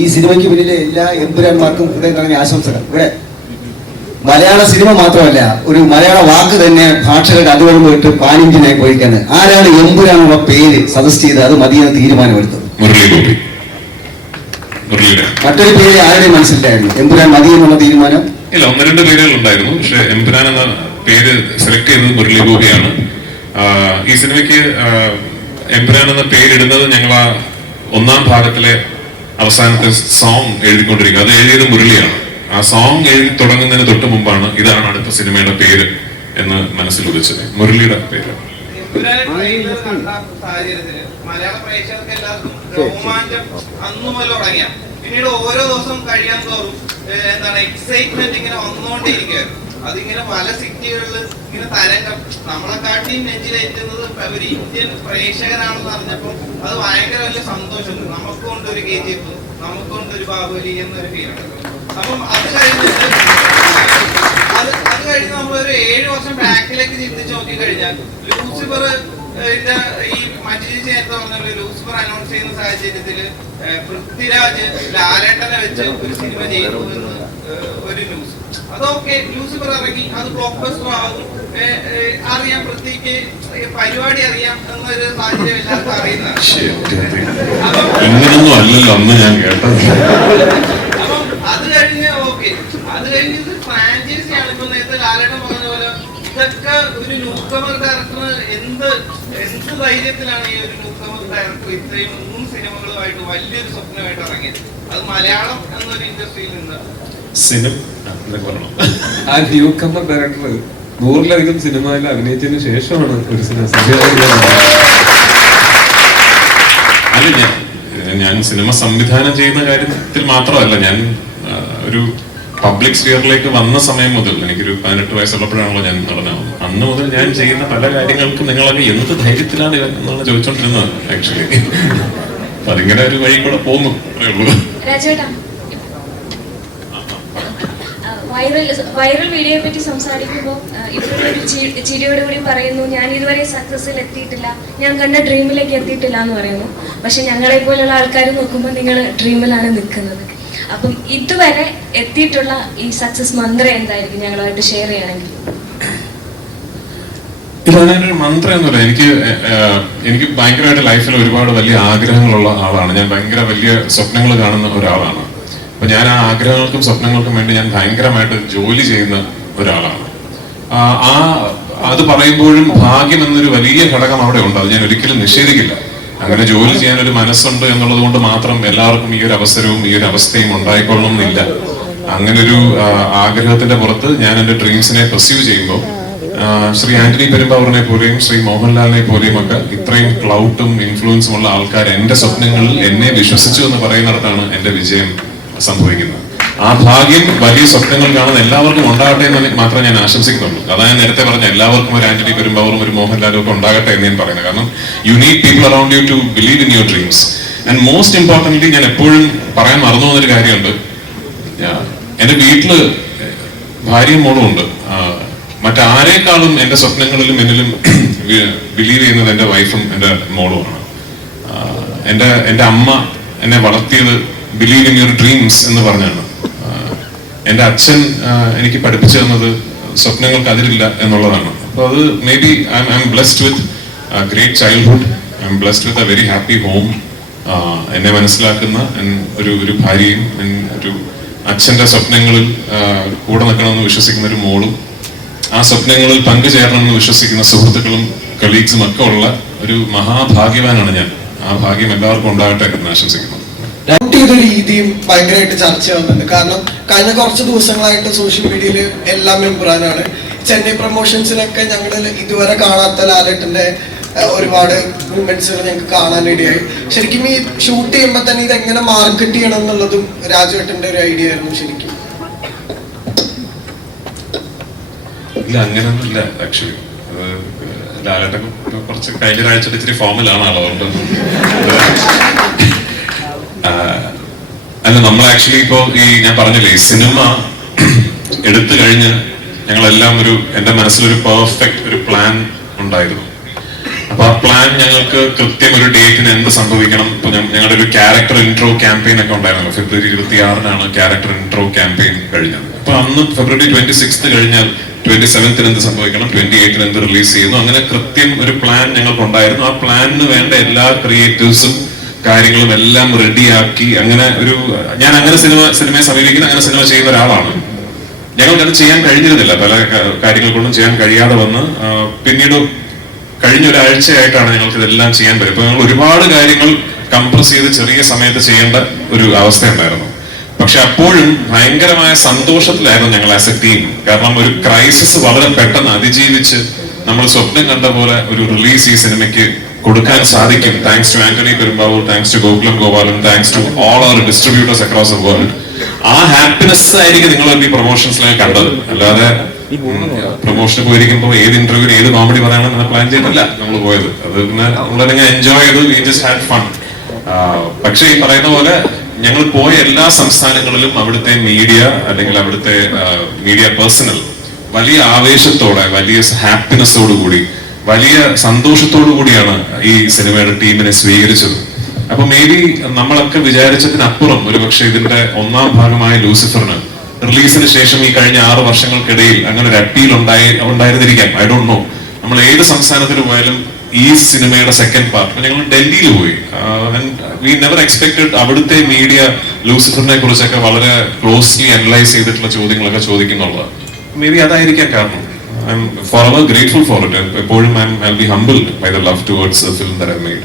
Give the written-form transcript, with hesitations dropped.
ഈ സിനിമയ്ക്ക് പിന്നിലെ എല്ലാ എമ്പുരാന്മാർക്കും ഹൃദയം നിറഞ്ഞ ആശംസകൾ. ഇവിടെ മലയാള സിനിമ മാത്രമല്ല, ഒരു മലയാള വാക്ക് തന്നെ ഭാഷകളുടെ അതുവഴി പോയിട്ട് പാനിഞ്ചിനായി പോയിക്കാണ്. ആരാണ് എമ്പുരാനുള്ള പേര് സജസ്റ്റ് ചെയ്ത് അത് മതിയെന്ന് തീരുമാനമെടുത്തത്? മറ്റൊരു പേര് ആരുടെയും മനസ്സിലായിരുന്നു എമ്പുരാൻ മതി എന്നുള്ള തീരുമാനം? ഇല്ല, 1-2 പേരുകൾ ഉണ്ടായിരുന്നു. പക്ഷെ എമ്പുരാൻ എന്ന പേര് സെലക്ട് ചെയ്തത് മുരളി ഗോപിയാണ്. ഈ സിനിമയ്ക്ക് എമ്പുരാൻ എന്ന പേരിടുന്നത് ഞങ്ങൾ ആ 1ാം ഭാഗത്തിലെ അവസാനത്തെ സോങ് എഴുതിക്കൊണ്ടിരിക്കുക. അത് എഴുതിയത് മുരളിയാണ്. ആ സോങ് എഴുതി തുടങ്ങുന്നതിന് തൊട്ട് മുമ്പാണ് ഇതാണ് അടുത്ത സിനിമയുടെ പേര് എന്ന് മനസ്സിൽ ഉദിച്ചത്. മുരളിയുടെ പേര്. മലയാള പ്രേക്ഷകർക്ക് എല്ലാവർക്കും രോമാഞ്ചം അന്നു മുതൽ തുടങ്ങിയ, പിന്നീട് ഓരോ ദിവസം കഴിയാൻ തോറും എന്താണ് എക്സൈറ്റ്മെന്റ് ഇങ്ങനെ വന്നുകൊണ്ടേയിരിക്കുകയായിരുന്നു. അതിങ്ങനെ പല സിറ്റികളിൽ ഇങ്ങനെ തരംഗം നമ്മളെക്കാട്ടിയും നെഞ്ചിലേറ്റുന്നത് ഒരു ഇന്ത്യൻ പ്രേക്ഷകരാണെന്ന് അറിഞ്ഞപ്പോൾ അത് ഭയങ്കര വലിയ സന്തോഷമുണ്ട്. നമുക്കുണ്ട് ഒരു KGF, നമുക്കുണ്ട് ഒരു ബാഹുബലി എന്നൊരു ഫീലാണ്. അപ്പം അത് കഴിഞ്ഞ് നമ്മളൊരു 7 വർഷം ബാക്കിലേക്ക് ചിന്തിച്ച് നോക്കിക്കഴിഞ്ഞാൽ ലൂസിഫർ ഈ മഞ്ജുജി ചേർത്ത് പറഞ്ഞ ലൂസിഫർ അനൗൺസ് ചെയ്യുന്ന സാഹചര്യത്തിൽ പൃഥ്വിരാജ് ലാലേട്ടനെ വെച്ച് ഒരു സിനിമ ചെയ്തു എന്ന് ഒരു ന്യൂസ്. അതൊക്കെ ലൂസിഫർ ഇറങ്ങി, അത് ബ്ലോക്ക് ബസ്റ്റർ ആകും, അറിയാം, പൃഥ്വിക്ക് പരിപാടി അറിയാം എന്നൊരു സാഹചര്യം എല്ലാവർക്കും അറിയുന്നതാണ്. അപ്പം അത് കഴിഞ്ഞ് ഇത് ഫ്രാഞ്ചൈസിയാണ്. ഇപ്പൊ നേരത്തെ ലാലേട്ടൻ പറഞ്ഞ പോലെ ഇതൊക്കെ ഒരു ന്യൂകമർ ഡയറക്ടറിന് എന്ത് ധൈര്യത്തിലാണ് ഈ ഒരു ന്യൂകമർ ഡയറക്ടർ ഇത്രയും 3 സിനിമകളുമായിട്ട് വലിയൊരു സ്വപ്നമായിട്ട് ഇറങ്ങിയത്? അത് മലയാളം എന്നൊരു ഇൻഡസ്ട്രിയിൽ നിന്ന് ആ ന്യൂകമർ ഡയറക്ടർ 100-ലധികം സിനിമയിൽ അഭിനയിച്ചതിന് ശേഷമാണ് ഒരു സിനിമ. ഞാൻ സിനിമ സംവിധാനം ചെയ്യുന്ന കാര്യത്തിൽ മാത്രമല്ല, ഞാൻ ഒരു പബ്ലിക് സ്ഫിയറിലേക്ക് വന്ന സമയം മുതൽ, എനിക്കൊരു 18 വയസ്സുള്ളപ്പോഴാണല്ലോ ഞാൻ നടനാവുന്നത്. അന്ന് മുതൽ ഞാൻ ചെയ്യുന്ന പല കാര്യങ്ങൾക്കും നിങ്ങളൊക്കെ എന്ത് ധൈര്യത്തിലാണ് എന്നാണ് ചോദിച്ചോണ്ടിരുന്നത് ആക്ച്വലി. അപ്പൊ അതിങ്ങനെ ഒരു വഴി കൂടെ പോകുന്നു. വൈറൽ വീഡിയോയെ പറ്റി സംസാരിക്കുമ്പോൾ ഇവരൊരു ചിരിയോട് കൂടി പറയുന്നു, ഞാൻ ഇതുവരെ സക്സസിൽ എത്തിയിട്ടില്ല, ഞാൻ കണ്ട ഡ്രീമിലേക്ക് എത്തിയിട്ടില്ല എന്ന് പറയുന്നു. പക്ഷെ ഞങ്ങളെ പോലുള്ള ആൾക്കാർ നോക്കുമ്പോൾ നിങ്ങൾ ഡ്രീമിലാണ് നിൽക്കുന്നത്. അപ്പം ഇതുവരെ എത്തിയിട്ടുള്ള ഈ സക്സസ് മന്ത്രം എന്തായിരിക്കും ഞങ്ങളുമായിട്ട് ഷെയർ ചെയ്യണമെങ്കിൽ? ഇതൊരു മന്ത്രമൊന്നുമില്ല. എനിക്ക് ഭയങ്കരമായിട്ട് ലൈഫിൽ ഒരുപാട് വലിയ ആഗ്രഹങ്ങളുള്ള ആളാണ് ഞാൻ. ഭയങ്കര വലിയ സ്വപ്നങ്ങൾ കാണുന്ന ഒരാളാണ്. അപ്പൊ ഞാൻ ആ ആഗ്രഹങ്ങൾക്കും സ്വപ്നങ്ങൾക്കും വേണ്ടി ഞാൻ ഭയങ്കരമായിട്ട് ജോലി ചെയ്യുന്ന ഒരാളാണ്. അത് പറയുമ്പോഴും ഭാഗ്യം എന്നൊരു വലിയ ഘടകം അവിടെ ഉണ്ട്. അത് ഞാൻ ഒരിക്കലും നിഷേധിക്കില്ല. അങ്ങനെ ജോലി ചെയ്യാൻ ഒരു മനസ്സുണ്ട് എന്നുള്ളത് കൊണ്ട് മാത്രം എല്ലാവർക്കും ഈ ഒരു അവസരവും ഈ ഒരു അവസ്ഥയും ഉണ്ടായിക്കൊള്ളണം എന്നില്ല. അങ്ങനെ ഒരു ആഗ്രഹത്തിന്റെ പുറത്ത് ഞാൻ എന്റെ ഡ്രീംസിനെ പെർസ്യൂ ചെയ്യുമ്പോൾ ശ്രീ ആന്റണി പെരുമ്പാവൂരിനെ പോലെയും ശ്രീ മോഹൻലാലിനെ പോലെയും ഒക്കെ ഇത്രയും ക്ലൗട്ടും ഇൻഫ്ലുവൻസും ഉള്ള ആൾക്കാർ എന്റെ സ്വപ്നങ്ങളിൽ എന്നെ വിശ്വസിച്ചു എന്ന് പറയുന്നിടത്താണ് എന്റെ വിജയം സംഭവിക്കുന്നത്. ആ ഭാഗ്യം വലിയ സ്വപ്നങ്ങൾ കാണുന്ന എല്ലാവർക്കും ഉണ്ടാകട്ടെ എന്ന് മാത്രമേ ഞാൻ ആശംസിക്കുന്നുള്ളൂ. അതാണ് ഞാൻ നേരത്തെ പറഞ്ഞ എല്ലാവർക്കും ഒരു ആന്റണി പെരുമ്പാവൂറും ഒരു മോഹൻലാലും ഒക്കെ ഉണ്ടാകട്ടെ എന്ന് ഞാൻ പറയുന്നത്. കാരണം you need people around you to believe in your dreams. And most importantly ഞാൻ എപ്പോഴും പറയാൻ മറന്നു പോകുന്നൊരു കാര്യമുണ്ട്. എന്റെ വീട്ടില് ഭാര്യയും മോളും ഉണ്ട്. മറ്റാരേക്കാളും എന്റെ സ്വപ്നങ്ങളിലും എന്നിലും ബിലീവ് ചെയ്യുന്നത് എന്റെ വൈഫും എന്റെ മോളുമാണ്. എന്റെ അമ്മ എന്നെ വളർത്തിയത് ബിലീവ് ഇൻ യുവർ ഡ്രീംസ് എന്ന് പറഞ്ഞാണ്. എന്റെ അച്ഛൻ എനിക്ക് പഠിപ്പിച്ചു തന്നത് സ്വപ്നങ്ങൾക്ക് അതിരില്ല എന്നുള്ളതാണ്. അപ്പൊ അത് may be I M blessed with great childhood. I M blessed with a very happy home. എന്നെ മനസ്സിലാക്കുന്ന ഒരു ഭാര്യയും ഒരു അച്ഛന്റെ സ്വപ്നങ്ങളിൽ കൂടെ നിൽക്കണമെന്ന് വിശ്വസിക്കുന്ന ഒരു മോളും ആ സ്വപ്നങ്ങളിൽ പങ്കുചേരണമെന്ന് വിശ്വസിക്കുന്ന സുഹൃത്തുക്കളും കളീഗ്സും ഒക്കെ ഉള്ള ഒരു മഹാഭാഗ്യവാനാണ് ഞാൻ. ആ ഭാഗ്യം എല്ലാവർക്കും ഉണ്ടാകട്ടെ എന്ന് ആശംസിക്കുന്നു. ചെയ്ത രീതിയും ഭയങ്കരമായിട്ട് ചർച്ചയാവുന്നുണ്ട്. കാരണം കഴിഞ്ഞ കുറച്ച് ദിവസങ്ങളായിട്ട് സോഷ്യൽ മീഡിയയിൽ എല്ലാം എമ്പുരാനാണ്. ചെന്നൈ പ്രൊമോഷൻസിലൊക്കെ ഞങ്ങൾ ഇതുവരെ കാണാത്ത ലാലേട്ടന്റെ ഒരുപാട് മൂവ്മെന്റ്സുകൾ ഞങ്ങൾക്ക് കാണാനിടയായി. ശരിക്കും ഈ ഷൂട്ട് ചെയ്യുമ്പോൾ തന്നെ ഇത് എങ്ങനെ മാർക്കറ്റ് ചെയ്യണം എന്നുള്ളതും രാജുവേട്ടന്റെ ഒരു ഐഡിയ ആയിരുന്നു ശരിക്കും. ഇല്ല, അങ്ങനെയൊന്നുമില്ല ആക്ച്വലി. ലാലേട്ടൻ കുറച്ച് കഴിഞ്ഞ ഒരാഴ്ച ഇച്ചിരി ഫോമിലാണ് അതുകൊണ്ട് അല്ല, നമ്മൾ ആക്ച്വലി ഇപ്പോ ഞാൻ പറഞ്ഞില്ലേ, സിനിമ എടുത്തു കഴിഞ്ഞ് ഞങ്ങളെല്ലാം എന്റെ മനസ്സിലൊരു പെർഫെക്റ്റ് ഒരു പ്ലാൻ ഉണ്ടായിരുന്നു. അപ്പൊ ആ പ്ലാൻ ഞങ്ങൾക്ക് കൃത്യം ഒരു ഡേറ്റിന് എന്ത് സംഭവിക്കണം. ഇപ്പൊ ഞങ്ങളുടെ ഒരു ക്യാരക്ടർ ഇൻട്രോ ക്യാമ്പയിൻ ഒക്കെ ഉണ്ടായിരുന്നു. ഫെബ്രുവരി 26-നാണ് ക്യാരക്ടർ ഇൻട്രോ ക്യാമ്പയിൻ കഴിഞ്ഞത്. അപ്പൊ അന്ന് ഫെബ്രുവരി 26 കഴിഞ്ഞാൽ 27 എന്ത് സംഭവിക്കണം, 28 എന്ത് റിലീസ് ചെയ്യുന്നു, അങ്ങനെ കൃത്യം ഒരു പ്ലാൻ ഞങ്ങൾക്ക് ഉണ്ടായിരുന്നു. ആ പ്ലാനിന് വേണ്ട എല്ലാ ക്രിയേറ്റീവ്സും കാര്യങ്ങളും എല്ലാം റെഡിയാക്കി അങ്ങനെ ഞാൻ അങ്ങനെ സിനിമയെ സമീപിക്കുന്ന, അങ്ങനെ സിനിമ ചെയ്യുന്ന ഒരാളാണ്. ഞങ്ങൾക്കത് ചെയ്യാൻ കഴിഞ്ഞിരുന്നില്ല, പല കാര്യങ്ങൾ കൊണ്ടും ചെയ്യാൻ കഴിയാതെ വന്ന് പിന്നീട് കഴിഞ്ഞ ഒരാഴ്ചയായിട്ടാണ് ഞങ്ങൾക്ക് ഇതെല്ലാം ചെയ്യാൻ പറ്റും. ഇപ്പൊ ഞങ്ങൾ ഒരുപാട് കാര്യങ്ങൾ കംപ്രസ് ചെയ്ത് ചെറിയ സമയത്ത് ചെയ്യേണ്ട ഒരു അവസ്ഥയുണ്ടായിരുന്നു. പക്ഷെ അപ്പോഴും ഭയങ്കരമായ സന്തോഷത്തിലായിരുന്നു ഞങ്ങൾ ആസ് എ ടീം. കാരണം ഒരു ക്രൈസിസ് വളരെ പെട്ടെന്ന് അതിജീവിച്ച് നമ്മൾ സ്വപ്നം കണ്ട പോലെ ഒരു റിലീസ് ഈ സിനിമയ്ക്ക് കൊടുക്കാൻ സാധിക്കും. Thanks to Antony Perumbavoor, thanks to Gokulam Gopalan, thanks to all our distributors across the world. ആ ഹാപ്പിനെസ് ആയിരിക്കും നിങ്ങൾ ഈ പ്രൊമോഷൻസിലേക്ക് കണ്ടത്. അല്ലാതെ പ്രൊമോഷന് പോയിരിക്കുമ്പോൾ ഏത് ഇന്റർവ്യൂവിന് ഏത് കോമഡി പറയണമെന്ന് പ്ലാൻ ചെയ്തിട്ടല്ല നമ്മൾ പോയത്. അത് പിന്നെ നമ്മളതിനെ എൻജോയ് ചെയ്തു, വി ജസ്റ്റ് ഹാഡ് ഫൺ. പക്ഷെ ഈ പറയുന്ന പോലെ ഞങ്ങൾ പോയ എല്ലാ സംസ്ഥാനങ്ങളിലും അവിടുത്തെ മീഡിയ അല്ലെങ്കിൽ അവിടുത്തെ മീഡിയ പേഴ്സണൽ വലിയ ആവേശത്തോടെ, വലിയ ഹാപ്പിനെസ്സോടുകൂടി, വലിയ സന്തോഷത്തോടു കൂടിയാണ് ഈ സിനിമയുടെ ടീമിനെ സ്വീകരിച്ചത്. അപ്പൊ മേ ബി നമ്മളൊക്കെ വിചാരിച്ചതിനപ്പുറം ഒരുപക്ഷെ ഇതിന്റെ ഒന്നാം ഭാഗമായ ലൂസിഫറിന് റിലീസിന് ശേഷം ഈ കഴിഞ്ഞ 6 വർഷങ്ങൾക്കിടയിൽ അങ്ങനെ ഒരു അപ്പീൽ ഉണ്ടായിരുന്നിരിക്കാം. I don't know. നമ്മൾ ഏത് സംസ്ഥാനത്തിൽ പോയാലും ഈ സിനിമയുടെ സെക്കൻഡ് പാർട്ട് ഞങ്ങൾ ഡൽഹിയിൽ പോയി. വി നെവർ എക്സ്പെക്ടഡ് അവിടുത്തെ മീഡിയ ലൂസിഫറിനെ കുറിച്ചൊക്കെ വളരെ ക്ലോസ്ലി അനലൈസ് ചെയ്തിട്ടുള്ള ചോദ്യങ്ങളൊക്കെ ചോദിക്കുന്നുള്ളത്. മേ ബി അതായിരിക്കാം കാരണം. I M forever grateful for it. എപ്പോഴും I'll be humbled by the love towards the film that I've made.